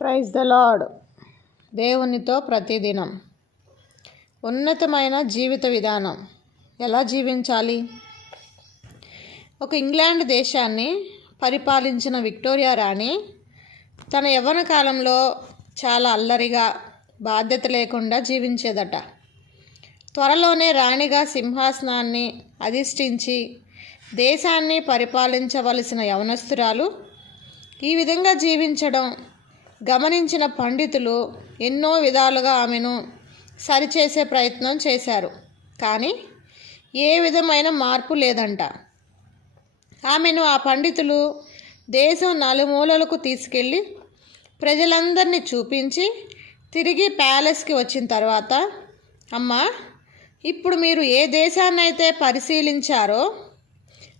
Praise the lord దేవునితో ప్రతిదినం. ఉన్నతమైన జీవిత విధానం. ఎలా జీవించాలి? ఒక ఇంగ్లాండ్ దేశాన్ని పరిపాలించిన విక్టోరియా రాణి తన యవ్వన కాలంలో చాలా అల్లరిగా బాధ్యత లేకుండా జీవించేదట. త్వరలోనే రాణిగా సింహాసనాన్ని అధిష్ఠించి దేశాన్ని పరిపాలించవలసిన యవనస్తురాలు ఈ విధంగా జీవించడం గమనించిన పండితులు ఎన్నో విధాలుగా ఆమెను సరిచేసే ప్రయత్నం చేశారు. కానీ ఏ విధమైన మార్పు లేదంట. ఆమెను ఆ పండితులు దేశం నలుమూలలకు తీసుకెళ్ళి ప్రజలందరినీ చూపించి తిరిగి ప్యాలెస్కి వచ్చిన తర్వాత అమ్మా ఇప్పుడు మీరు ఏ దేశాన్ని అయితే పరిశీలించారో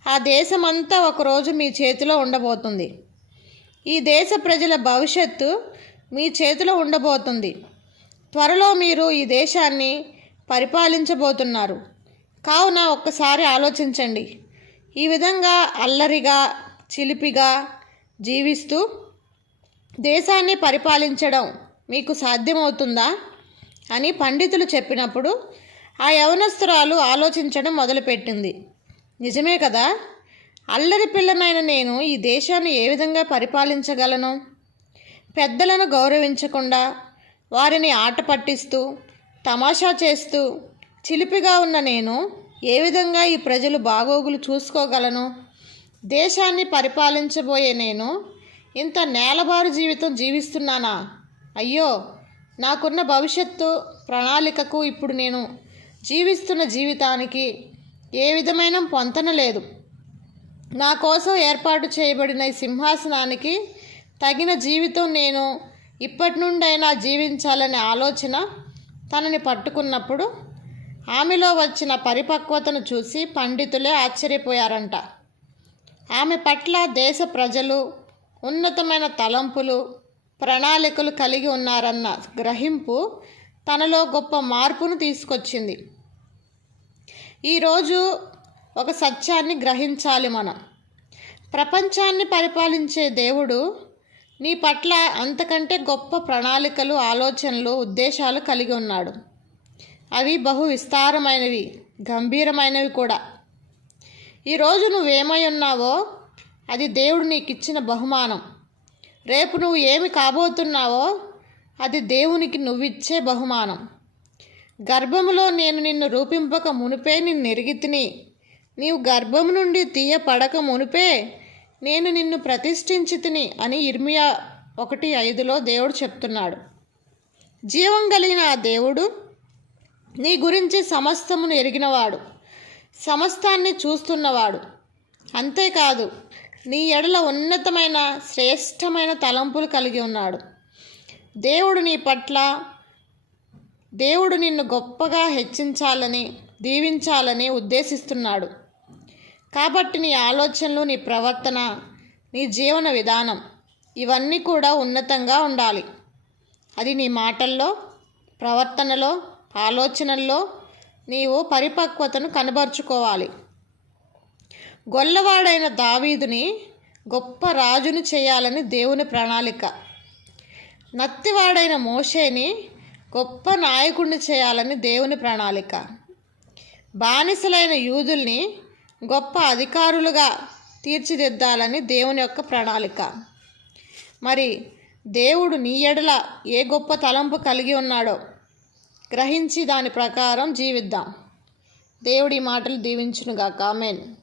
ఆ దేశమంతా ఒకరోజు మీ చేతిలో ఉండబోతుంది. ఈ దేశ ప్రజల భవిష్యత్తు మీ చేతిలో ఉండబోతుంది. త్వరలో మీరు ఈ దేశాన్ని పరిపాలించబోతున్నారు. కావున ఒక్కసారి ఆలోచించండి. ఈ విధంగా అల్లరిగా చిలిపిగా జీవిస్తూ దేశాన్ని పరిపాలించడం మీకు సాధ్యమవుతుందా అని పండితులు చెప్పినప్పుడు ఆ యవనస్తురాలు ఆలోచించడం మొదలుపెట్టింది. నిజమే కదా? అల్లరి పిల్లనైన నేను ఈ దేశాన్ని ఏ విధంగా పరిపాలించగలను? పెద్దలను గౌరవించకుండా వారిని ఆట పట్టిస్తూ తమాషా చేస్తూ చిలిపిగా ఉన్న నేను ఏ విధంగా ఈ ప్రజలు బాగోగులు చూసుకోగలను? దేశాన్ని పరిపాలించబోయే నేను ఇంత నేలబారు జీవితం జీవిస్తున్నానా? అయ్యో నాకున్న భవిష్యత్తు ప్రణాళికకు ఇప్పుడు నేను జీవిస్తున్న జీవితానికి ఏ విధమైన పొంతన లేదు. నా కోసం ఏర్పాటు చేయబడిన ఈ సింహాసనానికి తగిన జీవితం నేను ఇప్పటి నుండైనా జీవించాలనే ఆలోచన తనని పట్టుకున్నప్పుడు ఆమెలో వచ్చిన పరిపక్వతను చూసి పండితులే ఆశ్చర్యపోయారంట. ఆమె పట్ల దేశ ప్రజలు ఉన్నతమైన తలంపులు ప్రణాళికలు కలిగి ఉన్నారన్న గ్రహింపు తనలో గొప్ప మార్పును తీసుకొచ్చింది. ఈరోజు ఒక సత్యాన్ని గ్రహించాలి మనం. ప్రపంచాన్ని పరిపాలించే దేవుడు నీ పట్ల అంతకంటే గొప్ప ప్రణాళికలు ఆలోచనలు ఉద్దేశాలు కలిగి ఉన్నాడు. అవి బహు విస్తారమైనవి గంభీరమైనవి కూడా. ఈరోజు నువ్వేమై ఉన్నావో అది దేవుడు నీకు ఇచ్చిన బహుమానం. రేపు నువ్వు ఏమి కాబోతున్నావో అది దేవునికి నువ్విచ్చే బహుమానం. గర్భములో నేను నిన్ను రూపింపక మునిపే నిన్ను ఎరిగితిని నీవు గర్భము నుండి తీయపడక మునిపే నేను నిన్ను ప్రతిష్ఠించితిని అని ఇర్మియా ఒకటి ఐదులో దేవుడు చెప్తున్నాడు. జీవం కలిగిన ఆ దేవుడు నీ గురించి సమస్తమును ఎరిగినవాడు సమస్తాన్ని చూస్తున్నవాడు. అంతేకాదు నీ ఎడల ఉన్నతమైన శ్రేష్టమైన తలంపులు కలిగి ఉన్నాడు. దేవుడు నీ పట్ల దేవుడు నిన్ను గొప్పగా హెచ్చించాలని దీవించాలని ఉద్దేశిస్తున్నాడు. కాబట్టి నీ ఆలోచనలు నీ ప్రవర్తన నీ జీవన విధానం ఇవన్నీ కూడా ఉన్నతంగా ఉండాలి. అది నీ మాటల్లో ప్రవర్తనలో ఆలోచనల్లో నీవు పరిపక్వతను కనబరుచుకోవాలి. గొల్లవాడైన దావీదుని గొప్ప రాజుని చేయాలని దేవుని ప్రణాళిక. నత్తివాడైన మోషేని గొప్ప నాయకుడిని చేయాలని దేవుని ప్రణాళిక. బానిసలైన యూదుల్ని గొప్ప అధికారులుగా తీర్చిదిద్దాలని దేవుని యొక్క ప్రణాళిక. మరి దేవుడు నీ ఎడల ఏ గొప్ప తలంపు కలిగి ఉన్నాడో గ్రహించి దాని ప్రకారం జీవిద్దాం. దేవుడి మాటలు దీవించునుగాక. ఆమెన్.